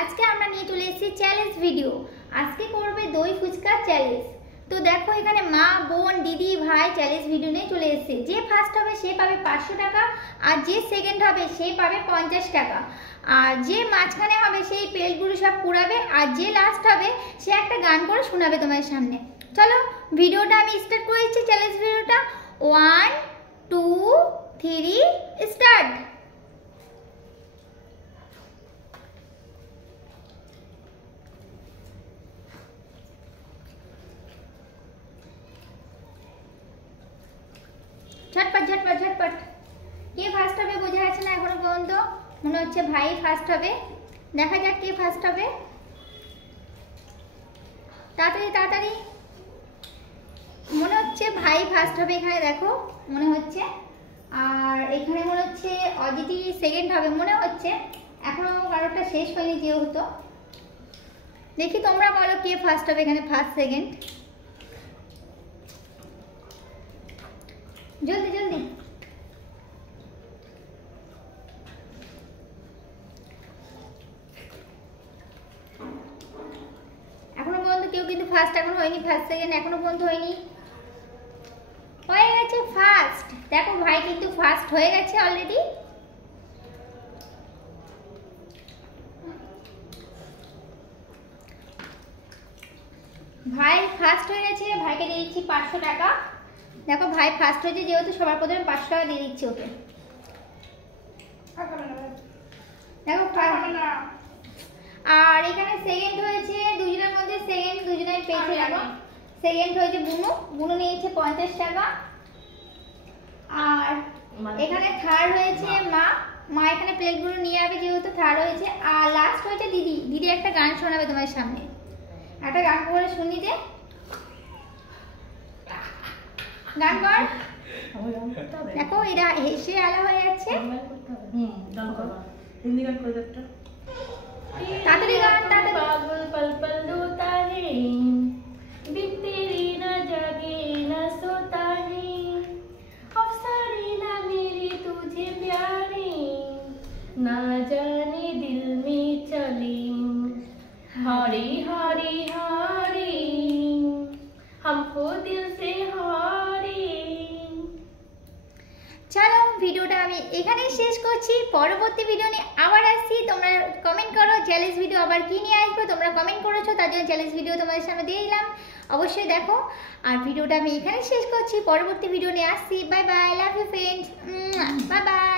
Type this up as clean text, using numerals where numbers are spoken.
আজকে আমরা নিয়ে চলে এসেছি চ্যালেঞ্জ ভিডিও। আজকে করবে দই ফুচকা চ্যালেঞ্জ। তো দেখো এখানে মা, বোন, দিদি, ভাই চ্যালেঞ্জ ভিডিও নিয়ে চলে এসেছে। যে ফার্স্ট হবে সে পাবে 500 টাকা, আর যে সেকেন্ড হবে সে পাবে 50 টাকা, আর যে মাঝখানে হবে সেই প্লেটগুলো সব পুরাবে, আর যে লাস্ট হবে সে একটা গান করে শোনাবে তোমাদের সামনে। চলো ভিডিওটা আমি স্টার্ট করে দিচ্ছি। চ্যালেঞ্জ ভিডিওটা 1 2 3 স্টার্ট। ঝটপট ঝটপট ঝটপট। কে ফার্স্ট হবে বোঝা যাচ্ছে না এখনো পর্যন্ত। মনে হচ্ছে ভাই ফার্স্ট হবে। দেখা যাক কে ফার্স্ট হবে। তাড়াতাড়ি তাড়াতাড়ি। মনে হচ্ছে ভাই ফার্স্ট হবে, এখানে দেখো মনে হচ্ছে। আর এখানে মনে হচ্ছে অদিতি সেকেন্ড হবে মনে হচ্ছে। এখনো কারোটা শেষ হয়নি যেহেতু। দেখি তোমরা বলো কে ফার্স্ট হবে এখানে, ফার্স্ট সেকেন্ড। জলদি জলদি। এখনো পর্যন্ত কেউ কিন্তু ফার্স্ট এখন হয়নি, ফার্স্ট সেকেন্ড এখনো পর্যন্ত হয়নি। হয়ে গেছে ফার্স্ট। দেখো ভাই কিন্তু ফার্স্ট হয়ে গেছে অলরেডি। ভাই ফার্স্ট হয়ে গেছে, ভাইকে দিয়ে দিচ্ছি 500 টাকা। দেখো ভাই ফার্স্ট হয়েছে যেহেতু সবার প্রথমে 500 টাকা দিয়ে দিচ্ছি ওকে। দেখো আর এখানে সেকেন্ড হয়েছে দুজনের মধ্যে, সেকেন্ড দুজনেই পেয়েছে। দেখো সেকেন্ড হয়েছে বুনু, বুনু নিয়েছে 50 টাকা। আর এখানে থার্ড হয়েছে মা, মা এখানে প্লেটগুলো নিয়ে যাবে যেহেতু থার্ড হয়েছে। আর লাস্ট হয়েছে দিদি, দিদি একটা গান শোনাবে তোমার সামনে। একটা গান করে শুনি দে, গান কর। দেখো এরা হেসে আলা হয়ে যাচ্ছে। তাড়াতাড়ি গান, তাড়াতাড়ি। पागल पल पल रोता है, बिन तेरी न जागे न सोता है, अफसाने ना मेरे तुझे प्यारे, ना जाने दिल में चले हरे हरे हरे, हमको दिल से हारे। চলো ভিডিওটা আমি এখানেই শেষ করছি। পরবর্তী ভিডিও নিয়ে আবার আসছি। তোমরা কমেন্ট করো চ্যালেঞ্জ ভিডিও আবার কি নিয়ে আসবো। তোমরা কমেন্ট করেছো তার জন্য চ্যালেঞ্জ ভিডিও তোমাদের সামনে দিয়ে দিলাম, অবশ্যই দেখো। আর ভিডিওটা আমি এখানেই শেষ করছি, পরবর্তী ভিডিও নিয়ে আসছি। Bye bye, love you friends, bye by.